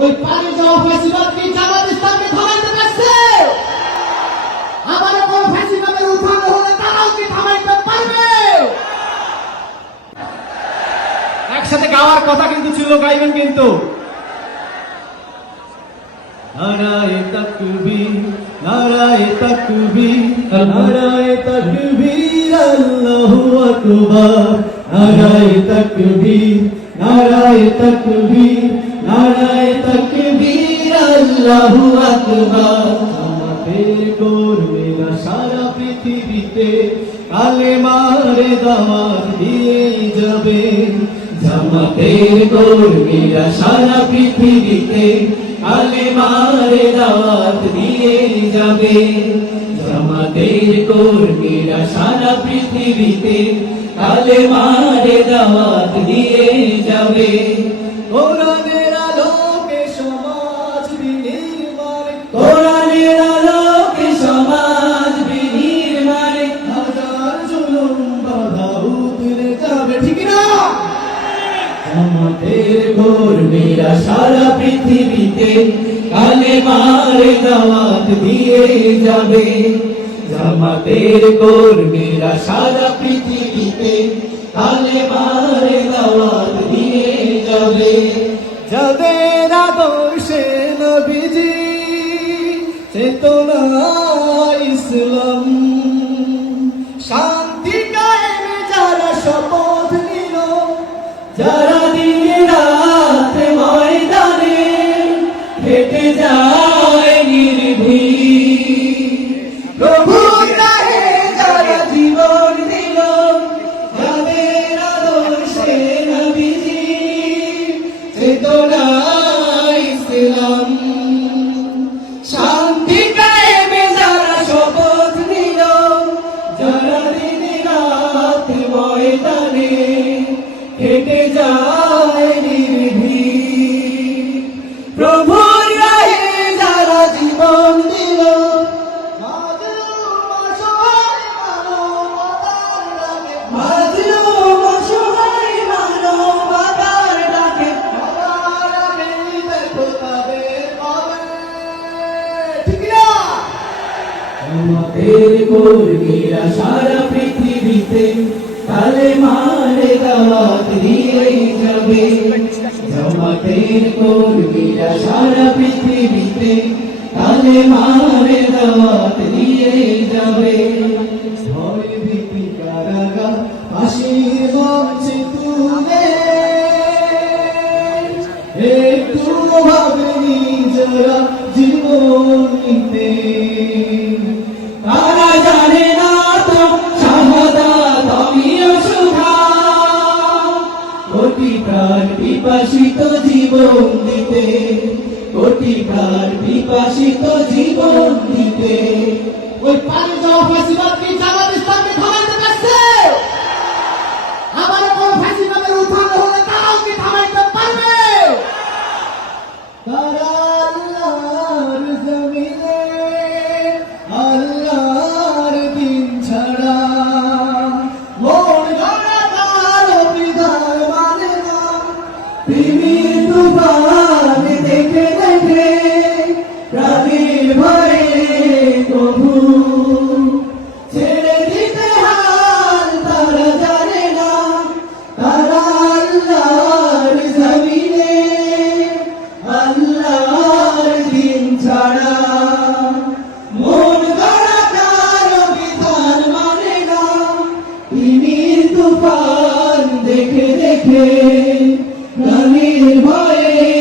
ওই পানি যাওয়া ফ্যাসিবাদ কি জামাত ইসলামকে থামাইতে পারছে? আবার কোন ফ্যাসিবাদের উঠানো হলে তারাও কি থামাইতে পারবে? একসাথে গাওয়ার কথা কিন্তু ছিল, গাইবেন কিন্তু। নারায়ে তাকবীর, নারায়ে তাকবীর, নারায়ে তাকবীর, আল্লাহু আকবার, নারায়ে তাকবীর, নারায়ে তাকবীর, নারায়ে তাকবীর, আল্লাহু আকবার। আমাদের কর্মীরা সারা পৃথিবীতে কালেমার দাওয়াত দিয়ে যাবে। জামাতের কর্মীরা সারা পৃথিবীতে কালেমার দাওয়াত দিয়ে যাবে। জামাতের কর্মীরা সারা পৃথিবীতে কালেমার দাওয়াত দিয়ে যাবে। কোরআনের আলোকে সমাজ বিনির্মাণে, কোরআনের আলোকে সমাজ বিনির্মাণে হাজার জুলুম বাধা উতরে যাবে। ঠিক না? আমাদের কর্মীরা সারা পৃথিবীতে কালেমার দাওয়াত দিয়ে যাবে। জামাতের কর্মীরা সারা পৃথিবীতে কালেমার দাওয়াত দিয়ে যাবে। যাদের আদর্শে নবীজি চেতনা ইসলাম, শান্তি কায়েমে যারা শপথ নিল, যারা দিন রাত ময়দানে হেঁটে যায় নির্ভীক, প্রভুর রাহে যারা জীবন দিল, যাদের আদর্শে নবীজি চেতনা ইসলাম, শান্তি কায়েমে যারা শপথ নিল, যারা দিন রাত ময়দানে হেঁটে যায় নির্ভীক, প্রভুর রাহে যারা জীবন দিল, মাজলুম অসহায় মানবতার ডাকে, ঠিক না? আমাদের কর্মীরা সারা পৃথিবীতে কালেমার দাওয়াত দিয়ে যাবে। জামাতের কর্মীরা সারা পৃথিবীতে কালেমার দাওয়াত দিয়ে যাবে। ভয় ভীতি কারাগার ফাঁসির মঞ্চে তুলে একটু ভাবেনি যারা জীবন নিতে, তারা জানে না তো শাহাদাত আমিও সুধা, কোটি প্রাণ বিপাসিত জীবন দিতে, কোটি প্রাণ বিপাসিত জীবন দিতে। ওই পানি যাওয়া ফ্যাসিবাদ কি জামাত ইসলামকে থামাইতে পারছে? আবার কোন ফ্যাসিবাদের উঠানো হলে তারাও কি থামাইতে পারবে? তারা আল্লাহর জমিনে আল্লাহর দিন ছাড়া মন গড়া কারো বিধান মানে না। প্রেমের তুফান দেখে দেখে প্রাণীর ভয়ে প্রভু ছেড়ে দিতে হাল তারা জানে না। তারা আল্লাহর জমিনে আল্লাহর দিন ছাড়া মন গড়া কারো বিধান মানে না। তিমির তুফান দেখে দেখে প্রাণীর ভয়ে